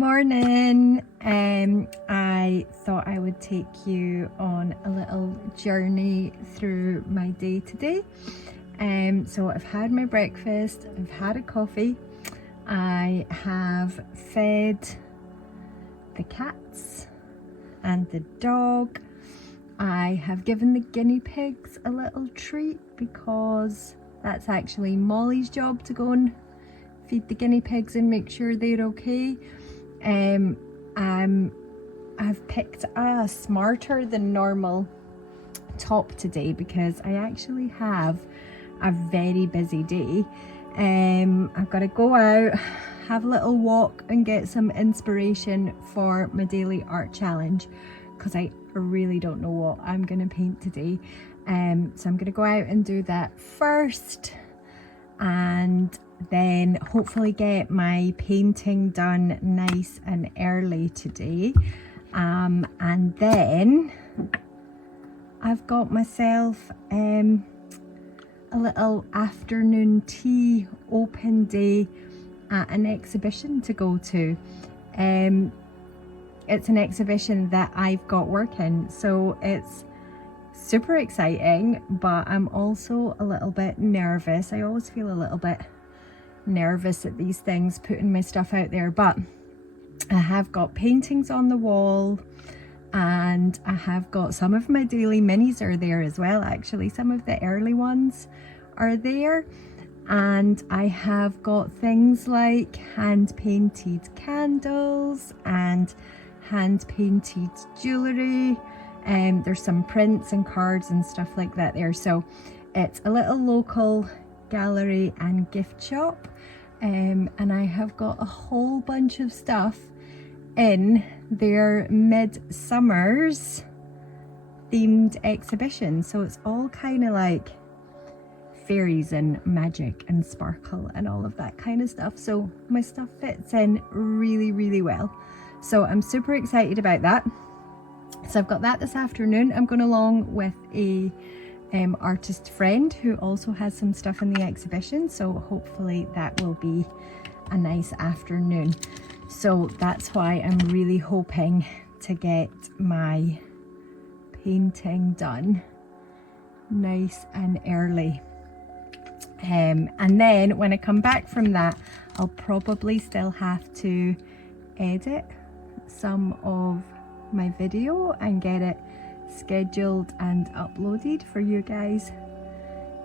Morning. I thought I would take you on a little journey through my day today. So I've had my breakfast, I've had a coffee, I have fed the cats and the dog. I have given the guinea pigs a little treat because that's actually Molly's job to go and feed the guinea pigs and make sure they're okay. I've picked a smarter than normal top today because I actually have a very busy day. I've got to go out, have a little walk and get some inspiration for my daily art challenge because I really don't know what I'm going to paint today. So I'm going to go out and do that first and then hopefully get my painting done nice and early today. And then I've got myself a little afternoon tea open day at an exhibition to go to. It's an exhibition that I've got working, so it's super exciting, but I'm also a little bit nervous. I always feel a little bit nervous at these things, putting my stuff out there, but I have got paintings on the wall and I have got some of my daily minis are there as well. Actually, some of the early ones are there, and I have got things like hand painted candles and hand painted jewelry, and there's some prints and cards and stuff like that there. So it's a little local gallery and gift shop, and I have got a whole bunch of stuff in their midsummer's themed exhibition. So it's all kind of like fairies and magic and sparkle and all of that kind of stuff. So my stuff fits in really well. So I'm super excited about that. So I've got that this afternoon. I'm going along with a artist friend who also has some stuff in the exhibition, so hopefully that will be a nice afternoon. So that's why I'm really hoping to get my painting done nice and early. And then when I come back from that, I'll probably still have to edit some of my video and get it scheduled and uploaded for you guys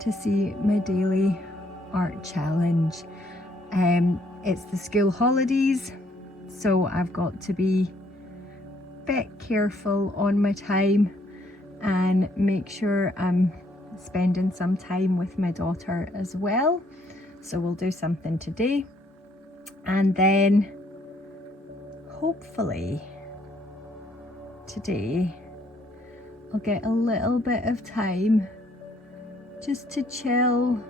to see my daily art challenge. It's the school holidays, so I've got to be a bit careful on my time and make sure I'm spending some time with my daughter as well. So we'll do something today, and then hopefully today I'll get a little bit of time just to chill,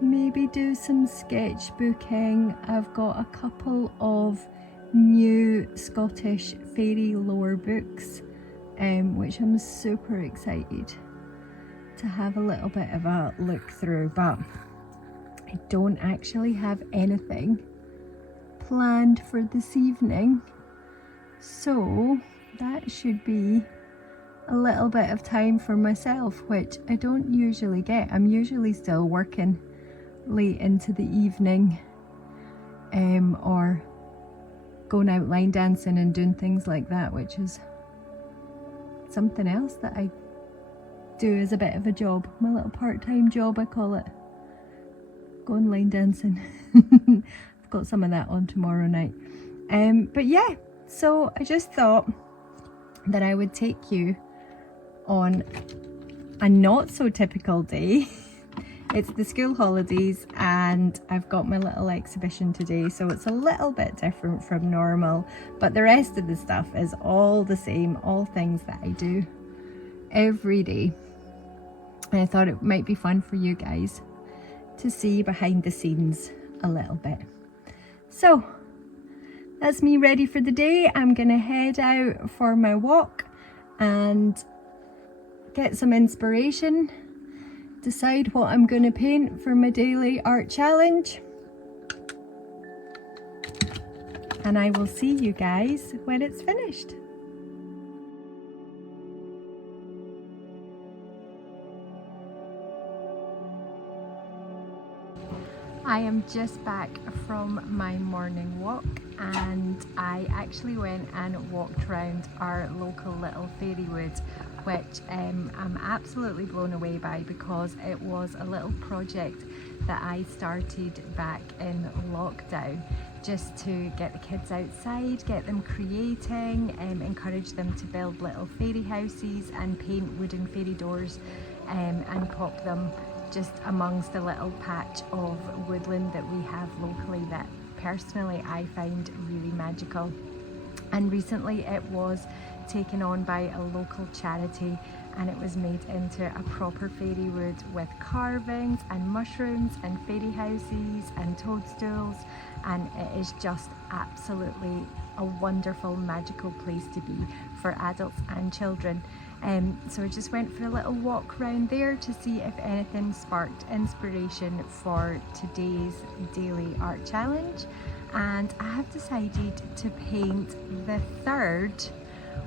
maybe do some sketchbooking. I've got a couple of new Scottish fairy lore books, which I'm super excited to have a little bit of a look through, but I don't actually have anything planned for this evening, so that should be a little bit of time for myself, which I don't usually get. I'm usually still working late into the evening, or going out line dancing and doing things like that, which is something else that I do as a bit of a job, my little part-time job I call it, going line dancing. I've got some of that on tomorrow night. But yeah, so I just thought that I would take you on a not so typical day. It's the school holidays and I've got my little exhibition today, so it's a little bit different from normal, but the rest of the stuff is all the same, all things that I do every day. And I thought it might be fun for you guys to see behind the scenes a little bit. So that's me ready for the day. I'm gonna head out for my walk and get some inspiration, decide what I'm going to paint for my daily art challenge, and I will see you guys when it's finished. I am just back from my morning walk, and I actually went and walked around our local little fairy wood, which I'm absolutely blown away by, because it was a little project that I started back in lockdown, just to get the kids outside, get them creating, encourage them to build little fairy houses and paint wooden fairy doors, and pop them just amongst the little patch of woodland that we have locally that personally I find really magical. And recently it was taken on by a local charity, and it was made into a proper fairy wood with carvings and mushrooms and fairy houses and toadstools, and it is just absolutely a wonderful magical place to be for adults and children. So I just went for a little walk around there to see if anything sparked inspiration for today's daily art challenge, and I have decided to paint the third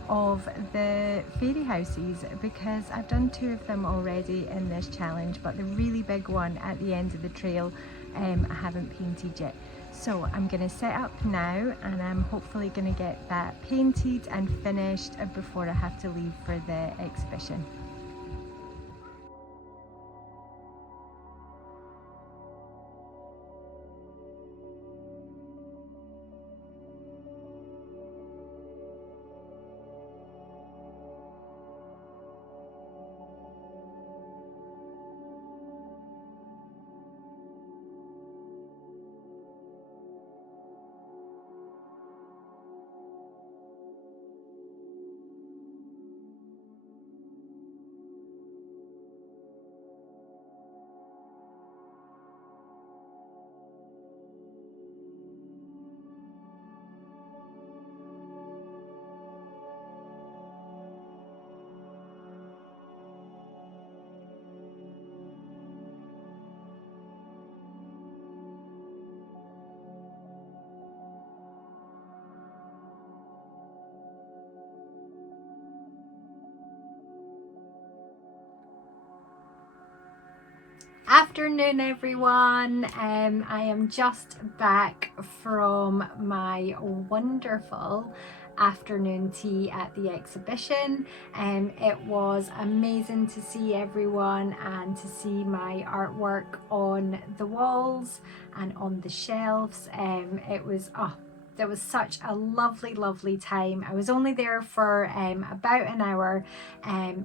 of the fairy houses, because I've done 2 of them already in this challenge, but the really big one at the end of the trail I haven't painted yet. So I'm going to set up now, and I'm hopefully going to get that painted and finished before I have to leave for the exhibition. Afternoon everyone, I am just back from my wonderful afternoon tea at the exhibition. It was amazing to see everyone and to see my artwork on the walls and on the shelves. It was there was such a lovely time. I was only there for about an hour,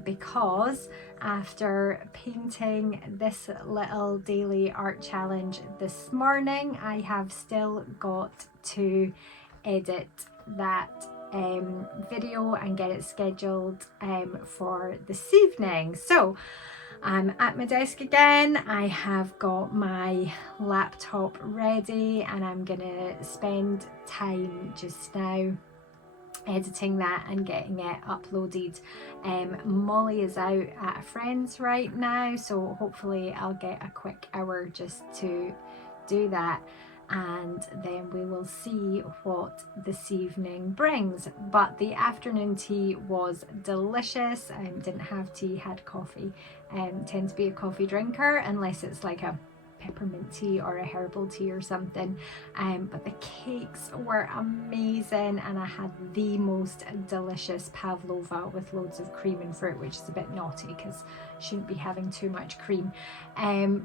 because after painting this little daily art challenge this morning, I have still got to edit that video and get it scheduled for this evening. So I'm at my desk again. I have got my laptop ready, and I'm gonna spend time just now editing that and getting it uploaded. Molly is out at a friend's right now, so hopefully I'll get a quick hour just to do that, and then we will see what this evening brings. But the afternoon tea was delicious. Didn't have tea, had coffee. Tend to be a coffee drinker unless it's like a peppermint tea or a herbal tea or something, but the cakes were amazing, and I had the most delicious pavlova with loads of cream and fruit, which is a bit naughty because shouldn't be having too much cream,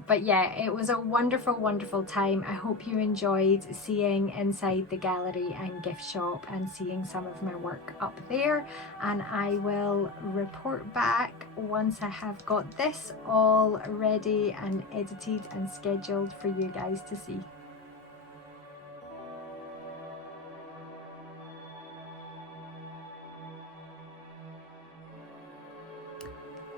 but yeah, it was a wonderful time. I hope you enjoyed seeing inside the gallery and gift shop and seeing some of my work up there, and I will report back once I have got this all ready and edited and scheduled for you guys to see.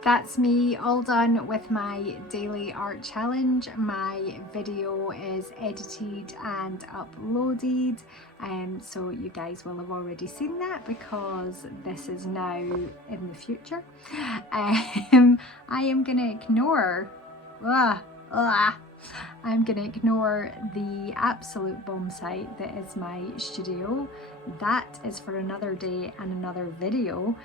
That's me all done with my daily art challenge. My video is edited and uploaded, so you guys will have already seen that because this is now in the future. I am gonna ignore I'm gonna ignore the absolute bomb site that is my studio. That is for another day and another video,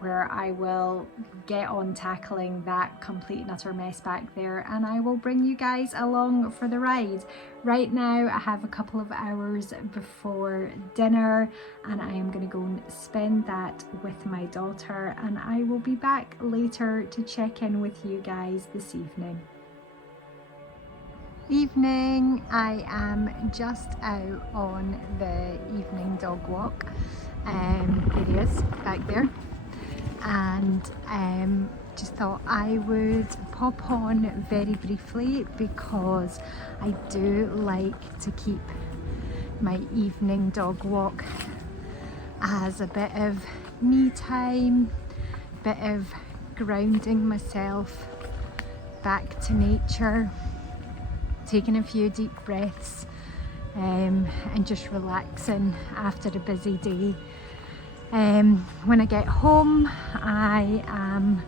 where I will get on tackling that complete and utter mess back there, and I will bring you guys along for the ride. Right now I have a couple of hours before dinner and I am going to go and spend that with my daughter, and I will be back later to check in with you guys this evening. I am just out on the evening dog walk. There he is back there, and just thought I would pop on very briefly because I do like to keep my evening dog walk as a bit of me time, bit of grounding myself back to nature, taking a few deep breaths, and just relaxing after a busy day. When I get home, I am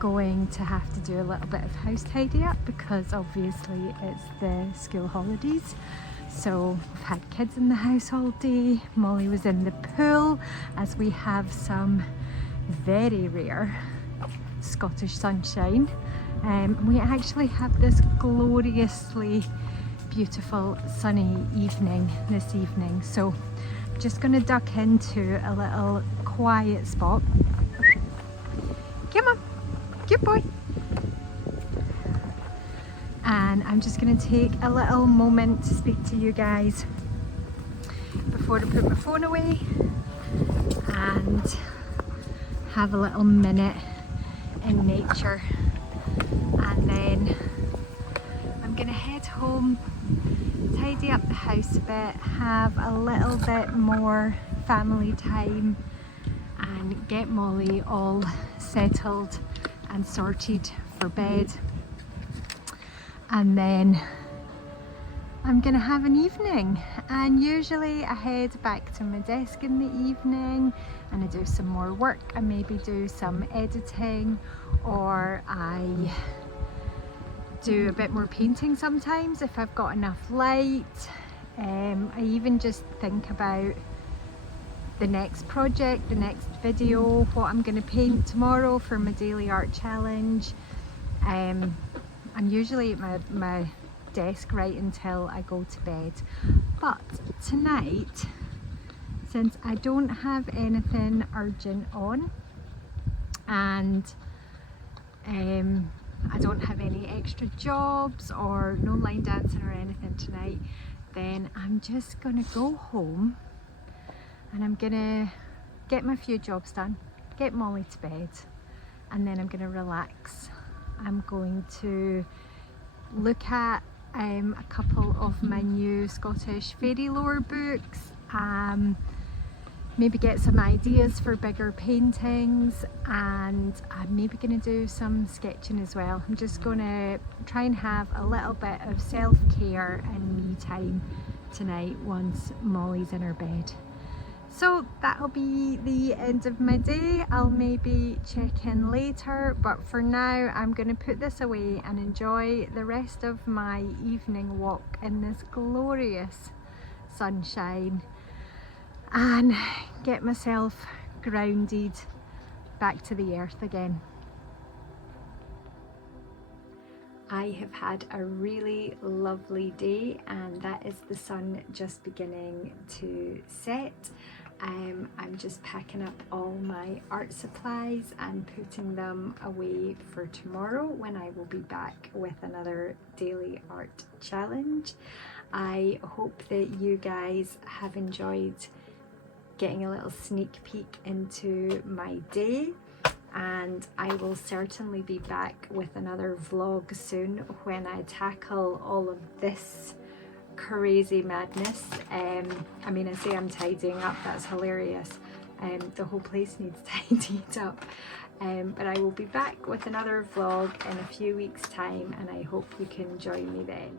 going to have to do a little bit of house tidy up because obviously it's the school holidays. So we've had kids in the house all day. Molly was in the pool as we have some very rare Scottish sunshine. We actually have this gloriously beautiful sunny evening this evening, so I'm just going to duck into a little quiet spot. Come on, good boy. And I'm just going to take a little moment to speak to you guys before I put my phone away and have a little minute in nature. And then I'm gonna head home, tidy up the house a bit, have a little bit more family time and get Molly all settled and sorted for bed. And then I'm gonna have an evening, and usually I head back to my desk in the evening and I do some more work. I maybe do some editing, or I do a bit more painting sometimes if I've got enough light. I even just think about the next project, the next video, what I'm going to paint tomorrow for my daily art challenge. I'm usually at my desk right until I go to bed, but tonight, since I don't have anything urgent on and I don't have any extra jobs or no line dancing or anything tonight, then I'm just gonna go home and I'm gonna get my few jobs done, get Molly to bed, and then I'm gonna relax. I'm going to look at a couple of my new Scottish fairy lore books, maybe get some ideas for bigger paintings, and I'm maybe going to do some sketching as well. I'm just going to try and have a little bit of self-care and me time tonight once Molly's in her bed. So that'll be the end of my day. I'll maybe check in later, but for now I'm going to put this away and enjoy the rest of my evening walk in this glorious sunshine and get myself grounded back to the earth again. I have had a really lovely day, and that is the sun just beginning to set. I'm just packing up all my art supplies and putting them away for tomorrow when I will be back with another daily art challenge. I hope that you guys have enjoyed getting a little sneak peek into my day, and I will certainly be back with another vlog soon when I tackle all of this crazy madness. I mean, I say I'm tidying up, that's hilarious. The whole place needs tidied up, but I will be back with another vlog in a few weeks time, and I hope you can join me then.